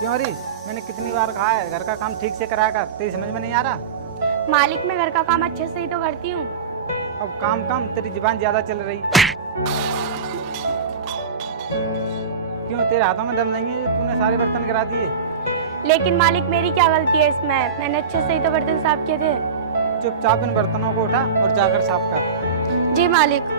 क्यों री, मैंने कितनी बार कहा है घर का काम ठीक से कराया कर, तेरी समझ में नहीं आ रहा। मालिक, मैं घर का काम अच्छे से ही तो करती हूँ। अब काम काम तेरी जुबान ज्यादा चल रही। क्यों, तेरे हाथों में दम नहीं है? तूने सारे बर्तन गिरा दिए। लेकिन मालिक, मेरी क्या गलती है इसमें? मैंने अच्छे से ही तो बर्तन साफ किए थे। चुपचाप इन बर्तनों को उठा और जाकर साफ कर। जी मालिक।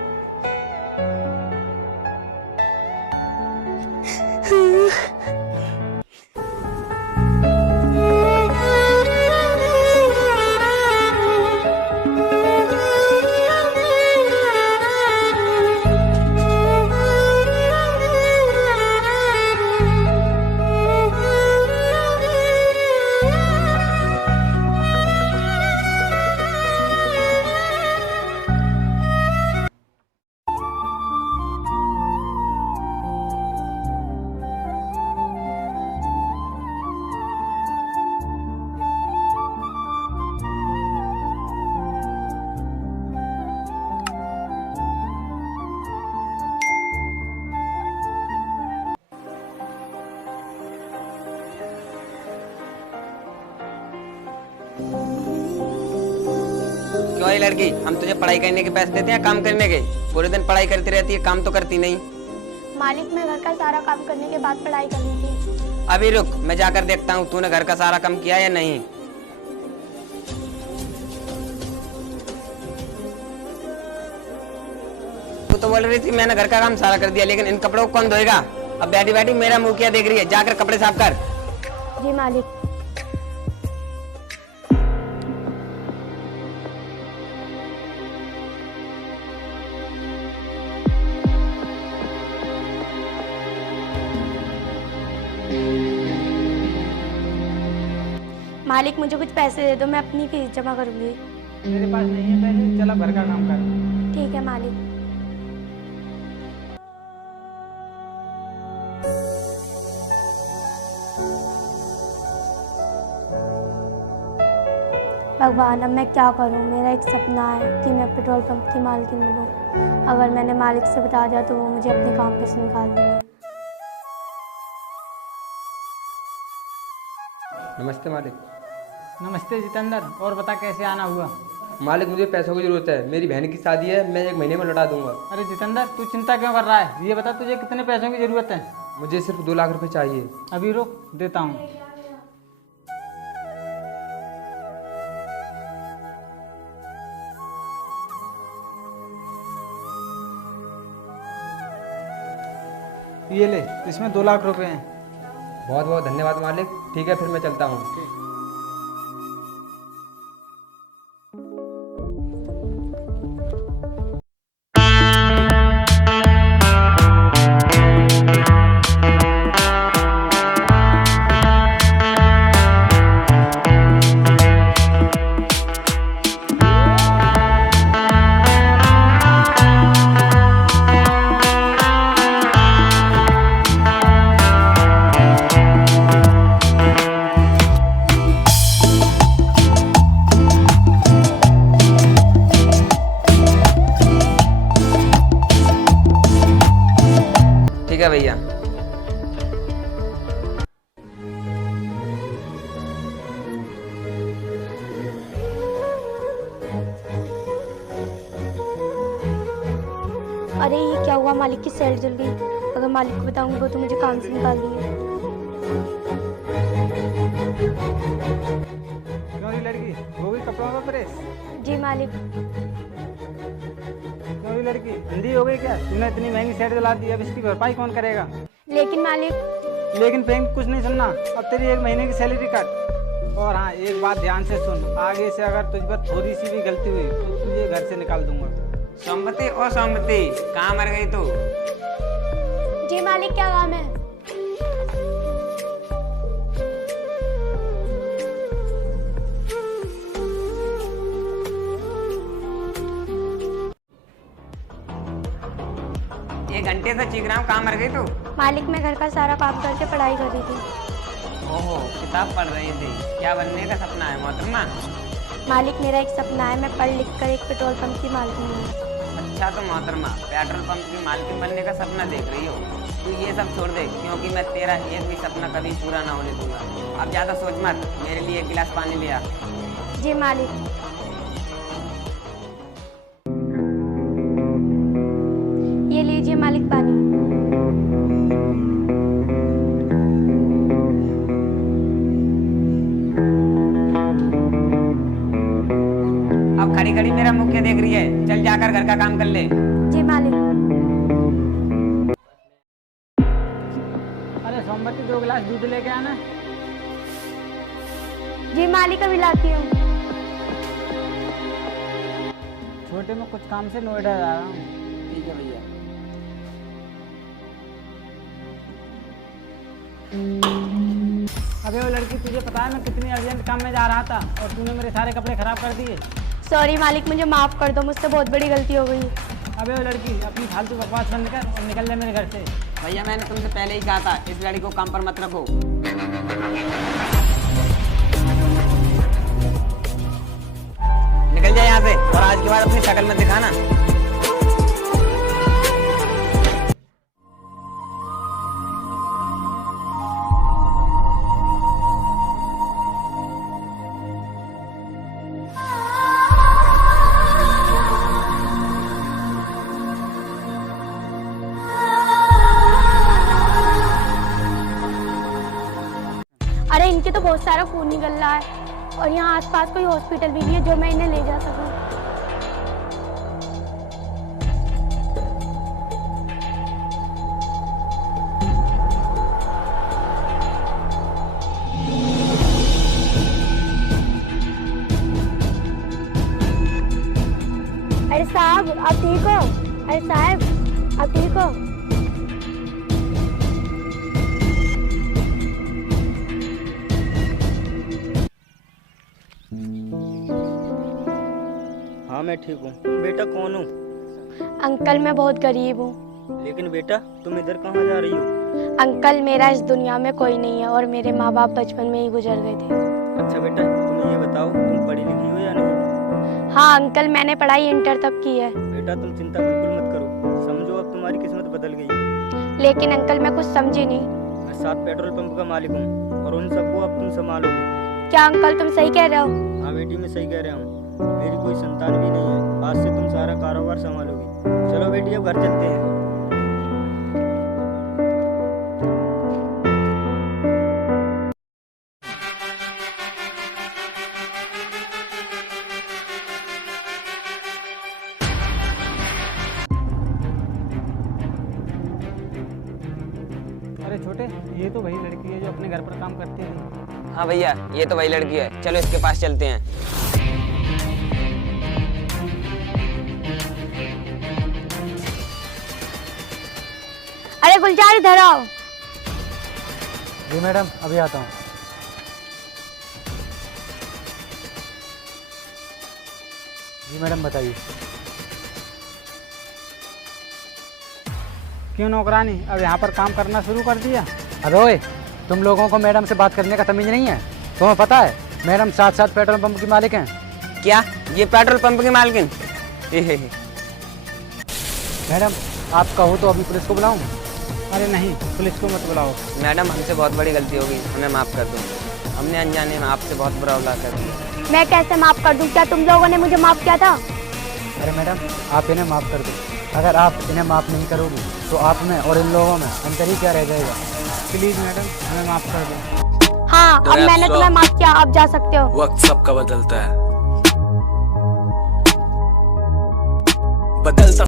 क्यों ये लड़की, हम तुझे पढ़ाई करने के पैसे देते हैं काम करने के? पूरे दिन पढ़ाई करती रहती है, काम तो करती नहीं। मालिक, मैं घर का सारा काम करने के बाद पढ़ाई करनी थी। अभी रुक, मैं जाकर देखता हूँ तूने घर का सारा काम किया या नहीं। तू तो बोल रही थी मैंने घर का काम सारा कर दिया, लेकिन इन कपड़ों को कौन धोएगा? अब बैठी बैठी मेरा मुंह क्या देख रही है? जाकर कपड़े साफ कर। जी मालिक। मालिक, मुझे कुछ पैसे दे दो, मैं अपनी फीस जमा करूंगी। मेरे पास नहीं है पैसे, चल अब घर का काम कर। ठीक है मालिक। भगवान, अब मैं क्या करूं? मेरा एक सपना है कि मैं पेट्रोल पंप की मालकिन बनूं। अगर मैंने मालिक से बता दिया तो वो मुझे अपने काम पे से निकाल देंगे। नमस्ते मालिक। नमस्ते जितेंद्र, और बता कैसे आना हुआ? मालिक, मुझे पैसों की जरूरत है। मेरी बहन की शादी है, मैं 1 महीने में लौटा दूंगा। अरे जितेंद्र, तू चिंता क्यों कर रहा है? ये बता तुझे कितने पैसों की जरूरत है? मुझे सिर्फ 2 लाख रुपए चाहिए। अभी रुक, देता हूँ। ये ले, इसमें 2 लाख रुपए हैं। बहुत बहुत धन्यवाद मालिक। ठीक है, फिर मैं चलता हूँ। ठीक है भैया। अरे ये क्या हुआ? मालिक की सैलरी जल गई। अगर मालिक को बताऊंगी वो तो मुझे काम से निकाल देंगे। क्यों री लड़की, हो गई कपड़ों का प्रेस? जी मालिक। क्यों री लड़की, अंधी हो गई क्या? तूने इतनी महंगी शर्ट दिला दी, अब इसकी भरपाई कौन करेगा? लेकिन मालिक। लेकिन बैंक कुछ नहीं सुनना। अब तेरी 1 महीने की सैलरी कट। और हाँ, एक बात ध्यान से सुन, आगे से अगर तुझ पर थोड़ी सी भी गलती हुई तो तुझे घर से निकाल दूंगा। सोमवती ओ सोमवती, कहाँ मर गई तू? जी मालिक, क्या काम है? एक घंटे से चीख रहा हूँ, कहाँ मर गई तू? मालिक, मैं घर का सारा काम करके पढ़ाई कर रही थी। ओहो, किताब पढ़ रही थी। क्या बनने का सपना है मोहतरमा? मालिक, मेरा एक सपना है, मैं पढ़ लिख कर एक पेट्रोल पंप की मालकिन बनूं। अच्छा तो मोहतरमा, पेट्रोल पंप की मालकिन बनने का सपना देख रही हो? तू ये सब छोड़ दे, क्योंकि मैं तेरा एक भी सपना कभी पूरा ना होने दूंगा। अब ज्यादा सोच मत, मेरे लिए एक गिलास पानी ले आ। जी मालिक। ये लीजिए मालिक पानी। अब खड़ी खड़ी मेरा मुंह क्या देख रही है? चल जाकर घर का काम कर ले। जी मालिक। अरे सोमवती, 2 गिलास दूध लेके आना। जी मालिक, अभी लाती हूँ। छोटे में कुछ काम से नोएडा जा रहा हूँ। ठीक है भैया। अबे वो लड़की, तुझे पता है मैं कितनी अर्जेंट काम में जा रहा था और तूने मेरे सारे कपड़े खराब कर दिए। सॉरी मालिक, मुझे माफ़ कर दो, मुझसे बहुत बड़ी गलती हो गई। अबे वो लड़की, अपनी फालतू बकवास बंद कर और निकल जा मेरे घर से। भैया मैंने तुमसे पहले ही कहा था, इस लड़की को काम पर मत रखो। निकल जाए यहाँ से, और आज के बाद अपनी शक्ल मत दिखाना। अरे इनके तो बहुत सारा खून निकल रहा है और यहाँ आसपास कोई हॉस्पिटल भी नहीं है जो मैं इन्हें ले जा सकूं। अरे साहब, आप ठीक हो? अरे साहब, आप ठीक हो? हाँ मैं ठीक हूँ। बेटा कौन हो? अंकल, मैं बहुत गरीब हूँ। लेकिन बेटा तुम इधर कहाँ जा रही हो? अंकल, मेरा इस दुनिया में कोई नहीं है और मेरे माँ बाप बचपन में ही गुजर गए थे। अच्छा बेटा, तुम ये बताओ, तुम पढ़ी लिखी हो या नहीं? हाँ अंकल, मैंने पढ़ाई इंटर तक की है। बेटा तुम चिंता बिल्कुल मत करो, समझो अब तुम्हारी किस्मत बदल गई। लेकिन अंकल, मैं कुछ समझी नहीं। मैं 7 पेट्रोल पंप का मालिक हूँ और उन सबको अब तुम संभालोगे। क्या अंकल, तुम सही कह रहे हो? हाँ बेटी, मैं सही कह रहा हूँ। मेरी कोई संतान भी नहीं है, आज से तुम सारा कारोबार संभालोगी। चलो बेटी, अब घर चलते हैं। अरे छोटे, ये तो वही लड़की है जो अपने घर पर काम करती है। हाँ भैया, ये तो वही लड़की है, चलो इसके पास चलते हैं। अरे गुलजार, इधर आओ। जी मैडम, अभी आता हूँ। जी मैडम, बताइए। क्यों नौकरानी, अब यहाँ पर काम करना शुरू कर दिया? अबे ओए, तुम लोगों को मैडम से बात करने का तमीज नहीं है? तुम्हें पता है मैडम 7 पेट्रोल पंप की मालिक हैं। क्या ये पेट्रोल पंप की मालकिन? मैडम आप कहो तो अभी पुलिस को बुलाऊं? अरे नहीं, पुलिस को मत बुलाओ। मैडम हमसे बहुत बड़ी गलती हो गई, हमें माफ़ कर दो। हमने अनजाने में आपसे बहुत बुरा उल्लाह कर दिया। मैं कैसे माफ कर दूं? क्या तुम लोगों ने मुझे माफ किया था? अरे मैडम, आप इन्हें माफ़ कर दो। अगर आप इन्हें माफ़ नहीं करोगी तो आप में और इन लोगों में अंतर ही क्या रह जाएगा। प्लीज़ मैडम, हमें माफ़ कर दो। हाँ, अब मैंने तुम्हें माफ किया, आप जा सकते हो। वक्त सबका बदलता है, बदलता